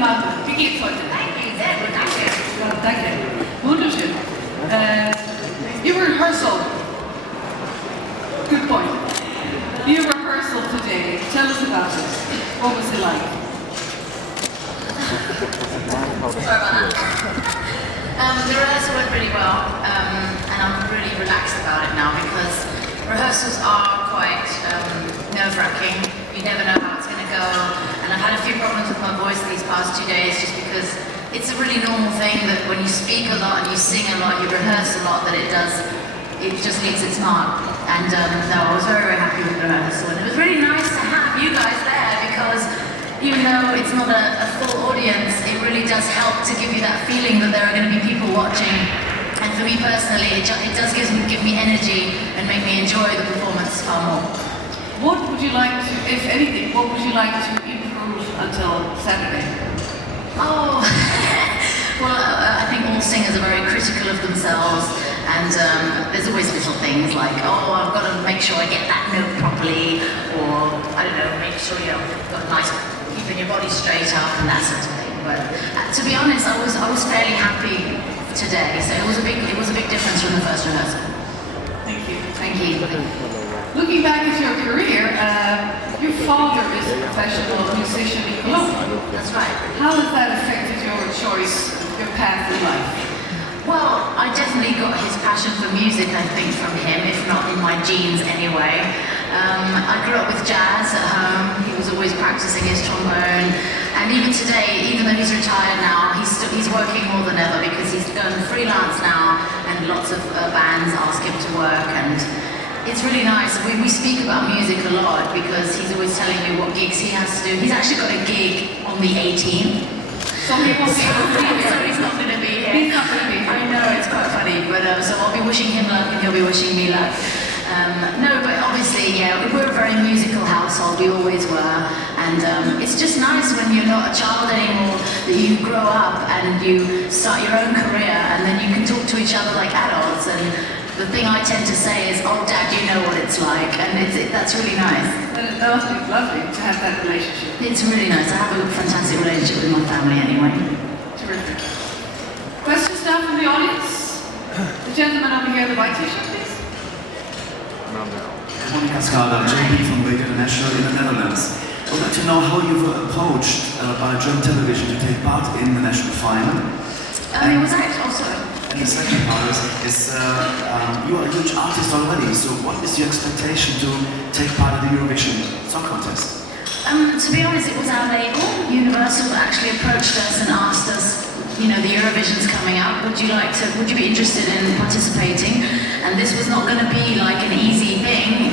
in Malmö. Wie geht's heute? Danke, sehr gut, danke. Ja, danke. Wunderschön. Your rehearsal. Good point. Your rehearsal today. Tell us about it. What was it like? Sorry about that. The rehearsal went really well, and I'm really relaxed about it now because rehearsals are quite nerve-wracking. You never know how it's going to go, and I've had a few problems with my voice these past 2 days just because it's a really normal thing that when you speak a lot and you sing a lot, you rehearse a lot, that it just leaves its mark. And no, I was very, very happy with the rehearsal, and it was really nice to have you guys there because even though it's not a full audience, it really does help to give you that feeling that there are going to be people watching. And for me personally, it does give me energy and make me enjoy the performance far more. What would you like to, if anything, what would you like to improve until Saturday? Oh, well, I think all singers are very critical of themselves, and there's always little things like, oh, I've got to make sure I get that note properly, or I don't know, make sure you've got a nice, keeping your body straight up and that sort of thing. But to be honest, I was fairly happy today, so it was a big difference from the first rehearsal. Thank you. Thank you. Looking back at your career, your father is a professional musician in Cologne. That's right. How has that affected your choice, your path in life? Well, I definitely got his passion for music, I think, from him, if not in my genes anyway. I grew up with jazz at home. He was always practicing his trombone. And even today, even though he's retired now, he's working more than ever because he's going freelance now and lots of bands ask him to work. And it's really nice. We speak about music a lot because he's always telling me what gigs he has to do. He's actually got a gig on the 18th. So he won't be able to be here. So he's not going to be here. He's not going to be here. I know, it's quite funny. But so I'll be wishing him luck and he'll be wishing me luck. No, but obviously, yeah, we're a very musical household. We always were. And it's just nice when you're not a child anymore, that you grow up and you start your own career and then you can talk to each other like adults. And the thing I tend to say is, oh, Dad, you know what it's like. And that's really nice. That must be lovely to have that relationship. It's really nice. I have a fantastic relationship with my family anyway. Terrific. Questions now from the audience? The gentleman over here in the white t-shirt, please. Cascada, JP from Radio International in the Netherlands. I would like to know how you were approached by German television to take part in the national final. It was actually also. And the second part is you are a huge artist already, so what is your expectation to take part in the Eurovision Song Contest? To be honest, it was our label, Universal, that actually approached us and asked us, you know, the Eurovision's coming up, would you be interested in participating? And this was not going to be like an easy thing.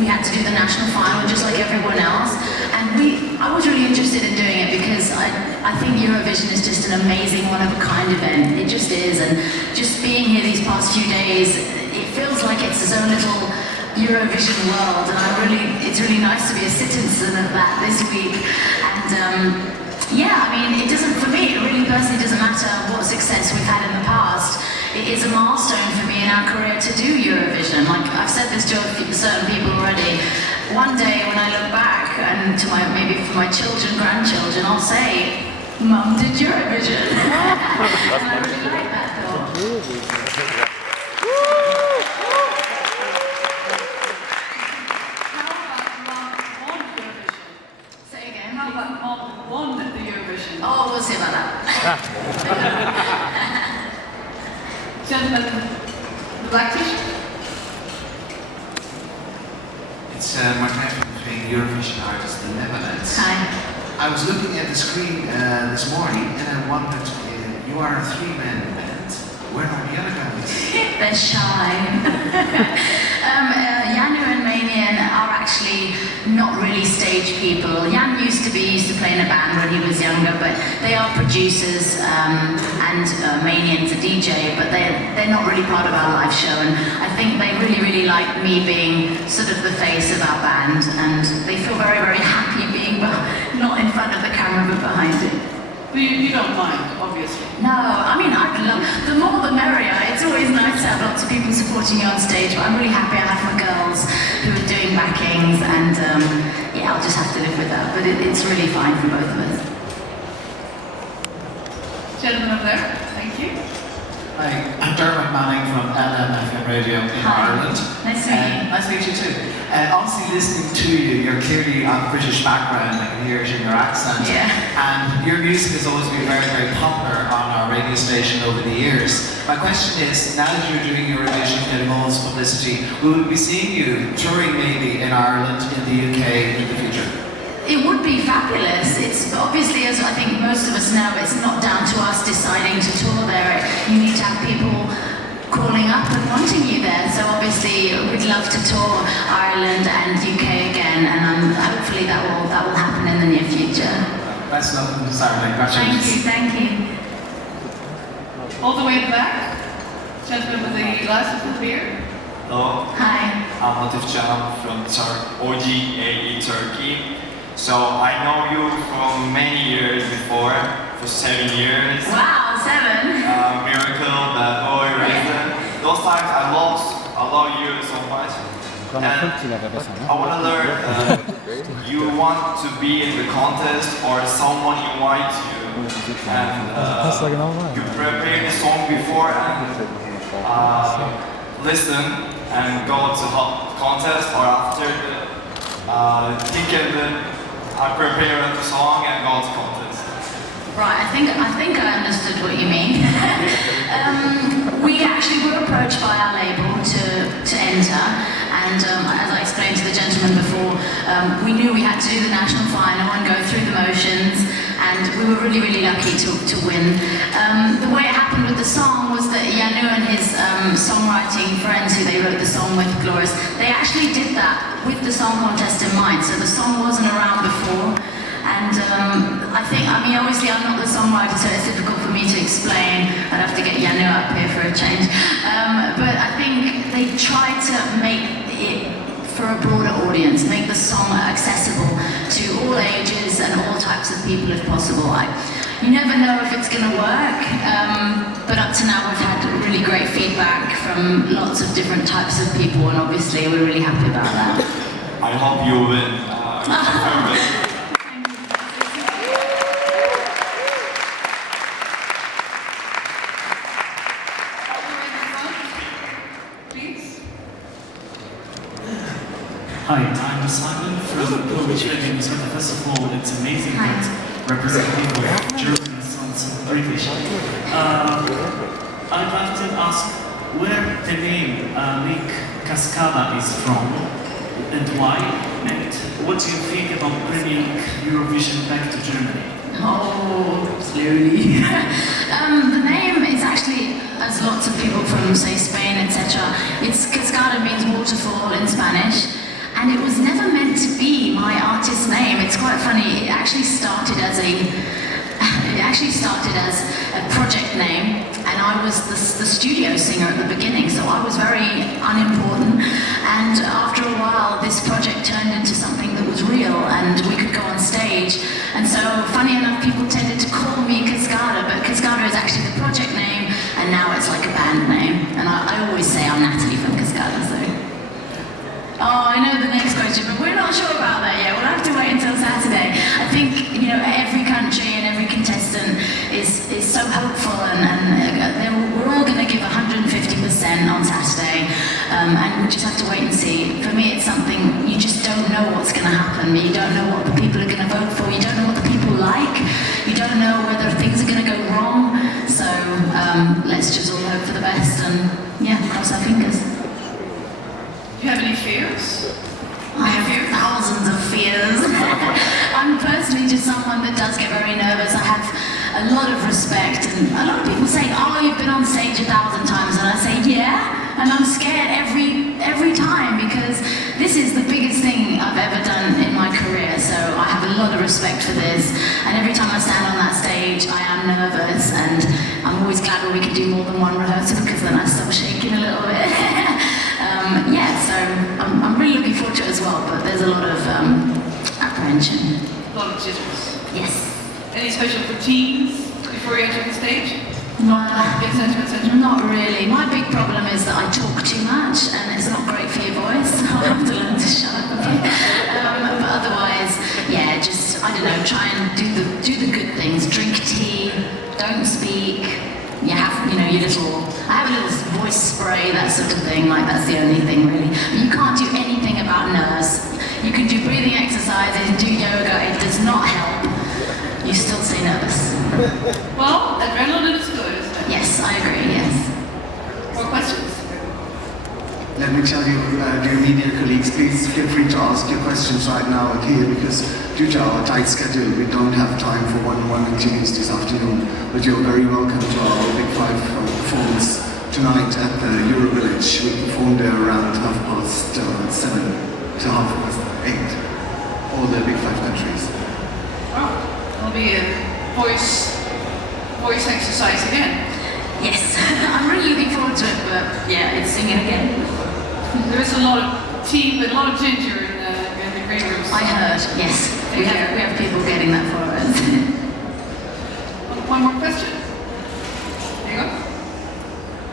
We had to do the national final just like everyone else. And I was really interested in doing it because I think Eurovision is just an amazing, one-of-a-kind event. It just is. And just being here these past few days, it feels like it's its own little Eurovision world. And it's really nice to be a citizen of that this week. And yeah, I mean, for me, it really personally doesn't matter what success we've had in the past. It is a milestone for me in our career to do Eurovision. Like, I've said this to certain people already. One day when I look back, and maybe for my children, grandchildren, I'll say, Mum did Eurovision. And I really like that thought. How about Mom won the Eurovision? Oh, we'll see about that. Gentlemen, the black t-shirt. It's Martijn from the Eurovision Artists in the Netherlands. Hi. I was looking at the screen this morning and I wondered, you are a three-man band. Where are the other guys? They're shy. Janu and Manian are actually not really stage people. Jan used to play in a band when he was younger, but they are producers, and Manian's a DJ, but they're not really part of our live show. And I think they really, really like me being sort of the face of our band, and they feel very, very happy being not in front of the camera, but behind it. But you don't mind, obviously. No, I mean, I'd love, the more the merrier. It's always nice to have lots of people supporting you on stage, but I'm really happy I have my girls who are doing backings, and yeah, I'll just have to live with that. But it's really fine for both of us. Gentleman over there, thank you. Hi, I'm Dermot Manning from LMFM Radio in Ireland. Nice to meet you. Nice to meet you too. Obviously listening to you, you're clearly of British background, I can hear it in your accent. Yeah. And your music has always been very, very popular on our radio station over the years. My question is, now that you're doing Eurovision, getting all this publicity, will we be seeing you touring maybe in Ireland, in the UK in the future? It would be fabulous. It's obviously, as I think most of us know, it's not down to us deciding to tour there. You need to have people calling up and wanting you there. So obviously, we'd love to tour Ireland and UK again, and hopefully that will happen in the near future. Best luck on Saturday. Congratulations. Thank you. All the way in the back, gentleman with the glasses with the beard. Hello, Hi. I'm Latif Can from OGAE Turkey. So I know you from many years before, for 7 years. Wow, 7. Miracle, Bad Boy, Reason. Those times I love you so much. And I want to learn, you want to be in the contest or someone invites you and you prepare the song before and listen and go to the contest or after the think I prepare the song and go to contest. Right, I think I understood what you mean. We actually were approached by our label to enter, and as I explained to the gentleman before, we knew we had to do the national final and go through the motions, and we were really, really lucky to win. The way it happened with the song was that Yanu and his songwriting friends who they wrote the song with, Glorious, they actually did that with the song contest in mind, so the song wasn't around before. And obviously I'm not the songwriter, so it's difficult for me to explain. I'd have to get Yanu up here for a change. But I think they tried to make it for a broader audience, make the song accessible to all ages and all types of people if possible. You never know if it's going to work, but up to now we've had really great feedback from lots of different types of people, and obviously we're really happy about that. I hope you win. Hi, I'm Simon from Eurovision Song Festival. It's amazing that representative of Germany sounds so British. I'd like to ask where the name Cascada is from and why, and what do you think about bringing Eurovision back to Germany? Oh, slowly. The name is actually, as lots of people from, say, Spain, etc., Cascada means waterfall in Spanish. And it was never meant to be my artist name. It's quite funny. It actually started as a project name, and I was the studio singer at the beginning, so I was very unimportant. And after a while, this project turned into something that was real, and we could go on stage. And so, funny enough, people tended to call me Cascada, but Cascada is actually the project name, and now it's like a band name. And I always say I'm Natalie from Cascada, so. Oh, I know the next question, but we're not sure about that yet. We'll have to wait until Saturday. I think, every country and every contestant is so hopeful, and we're all going to give 150% on Saturday, and we just have to wait and see. For me, it's something, you just don't know what's going to happen. You don't know what the people are going to vote for. You don't know what the people like. You don't know whether things are going to go wrong. So let's just all hope for the best and, cross our fingers. Do you have any fears? I have thousands of fears. I'm personally just someone that does get very nervous. I have a lot of respect, and a lot of people say, oh, you've been on stage 1,000 times, and I say, yeah, and I'm scared every time, because this is the biggest thing I've ever done in my career, so I have a lot of respect for this, and every time I stand on that stage, I am nervous, and I'm always glad when we can do more than one rehearsal, because then I stop shaking a little bit. So I'm really looking forward to it as well, but there's a lot of apprehension. A lot of jitters. Yes. Any special routines before you enter the stage? Etc. Not really. My big problem is that I talk too much, and it's not great for your voice. I'll have to learn to shut up a bit. But otherwise, just, I don't know, try and do the good things. Drink tea, don't speak. your little, I have a little voice spray, that sort of thing, like that's the only thing really. But you can't do anything about nerves. You can do breathing exercises, do yoga, it does not help. You still stay nervous. Well, adrenaline is good, isn't it? Yes, I agree, yes. More questions? Let me tell you, dear media colleagues, please feel free to ask your questions right now here, because due to our tight schedule, we don't have time for one-on-one interviews this afternoon. But you're very welcome to our Big Five performance tonight at the Euro Village. We perform there around 7:30 to 8:30. All the Big Five countries. Oh, it'll be a voice exercise again. Yes, I'm really looking forward to it, but yeah, it's singing again. There is a lot of tea, but a lot of ginger in the green rooms. I heard, yes. We have people getting that for us. One more question? There you go.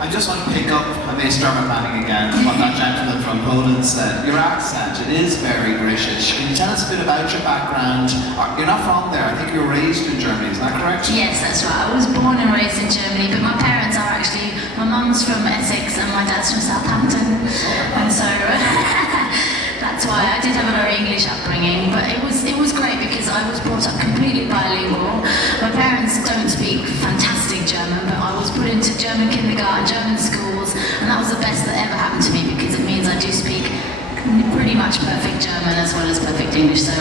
I just want to pick up, I may start my planning again, what that gentleman from Poland said. Your accent, it is very British. Can you tell us a bit about your background? You're not from there, I think you were raised in Germany, is that correct? Yes, that's right. I was born and raised in Germany, but my parents are actually, my mum's from Essex and my dad's from Southampton. And so that's why I did have a very English upbringing, but it was great because I was brought up completely bilingual. My parents don't speak fantastic German, but I was put into German kindergarten, German schools, and that was the best that ever happened to me because it means I do speak pretty much perfect German as well as perfect English. So,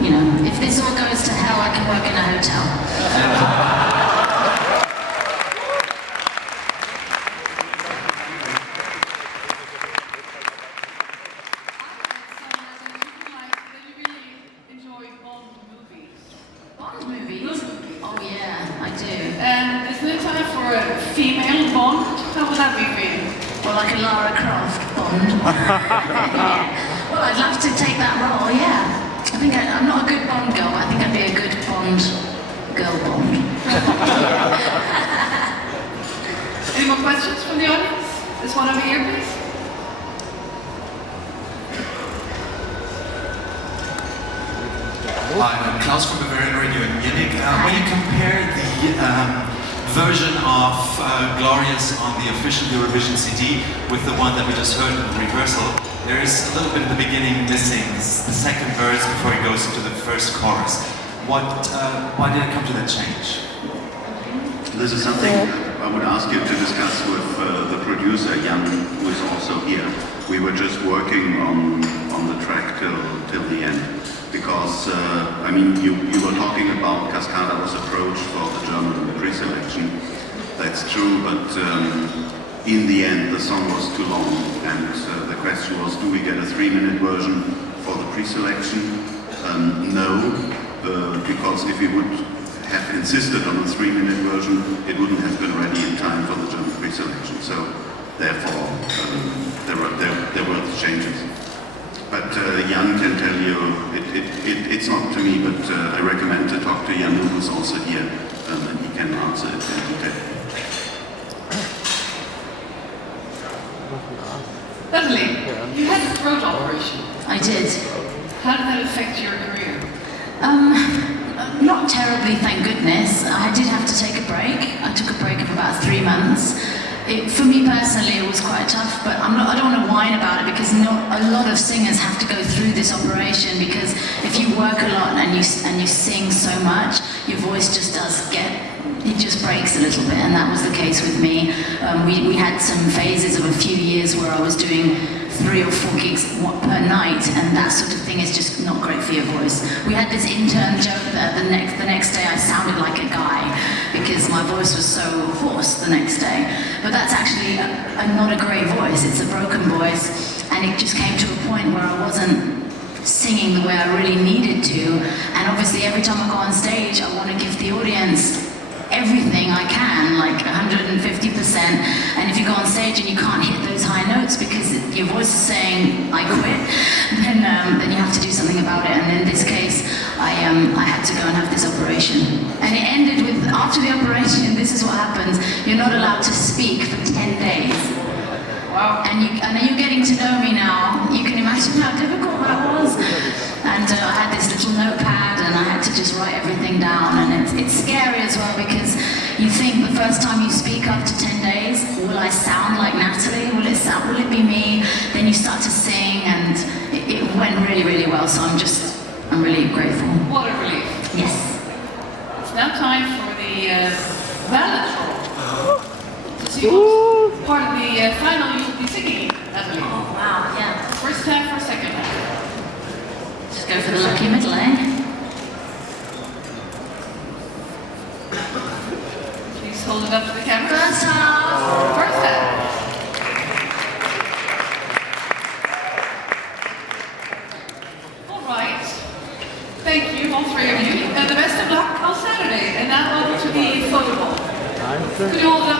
you know, if this all goes to hell, I can work in a hotel. Female Bond? How would that be for you? Or like a Lara Croft Bond? Yeah. Well, I'd love to take that role, yeah. I think I'm not a good Bond girl, but I think I'd be a good Bond girl Bond. Any more questions from the audience? This one over here, please. Hi, I'm Klaus from Bavarian Radio in Munich. When you compare the version of Glorious on the official Eurovision CD with the one that we just heard in the rehearsal, there is a little bit in the beginning missing, the second verse before it goes into the first chorus. Why did it come to that change? This is something I would ask you to discuss with the producer, Jan, who is also here. We were just working on the track till the end. Because, I mean, you were talking about Cascada was approached for the German pre-selection. That's true, but in the end the song was too long, and the question was, do we get a 3-minute version for the pre-selection? No, because if we would have insisted on a 3-minute version, it wouldn't have been ready in time for the German pre-selection. So, therefore, there were the changes. But Jan can tell you, it's not to me, but I recommend to talk to Jan, who's also here, and he can answer it in detail. Leslie, you had a throat operation. I did. How did that affect your career? Not terribly, thank goodness. I did have to take a break. I took a break of about 3 months. For me personally, it was quite tough, but I don't want to whine about it because a lot of singers have to go through this operation because if you work a lot and you sing so much, your voice just it just breaks a little bit, and that was the case with me. We had some phases of a few years where I was doing 3 or 4 gigs per night, and that sort of thing is just not great for your voice. We had this intern joke that the next day I sounded like a guy because my voice was so hoarse the next day. But that's actually not a great voice, it's a broken voice, and it just came to a point where I wasn't singing the way I really needed to, and obviously every time I go on stage I want to give the audience everything I can, like 150%, and if you go on stage and you can't hit those high notes because your voice is saying, I quit, then you have to do something about it, and in this case, I had to go and have this operation. And it ended with, after the operation, this is what happens, you're not allowed to speak for 10 days. Wow. And you're getting to know me now, you can imagine how difficult that was. And I had this little notepad and I had to just write everything down, and it's scary as well because you think the first time you speak after 10 days I sound like Natalie? Will it be me? Then you start to sing, and it went really, really well. So I'm really grateful. What a relief. Yes. It's now time for the ballot roll. To see what part of the final you'll be singing, Natalie. Oh, wow, yeah. First half or second half? Just go for the lucky middle, eh? Please hold it up to the camera. First half. First half. All right. Thank you, all three of you. And the best of luck on Saturday. And now over to the photo ball. Could you hold it up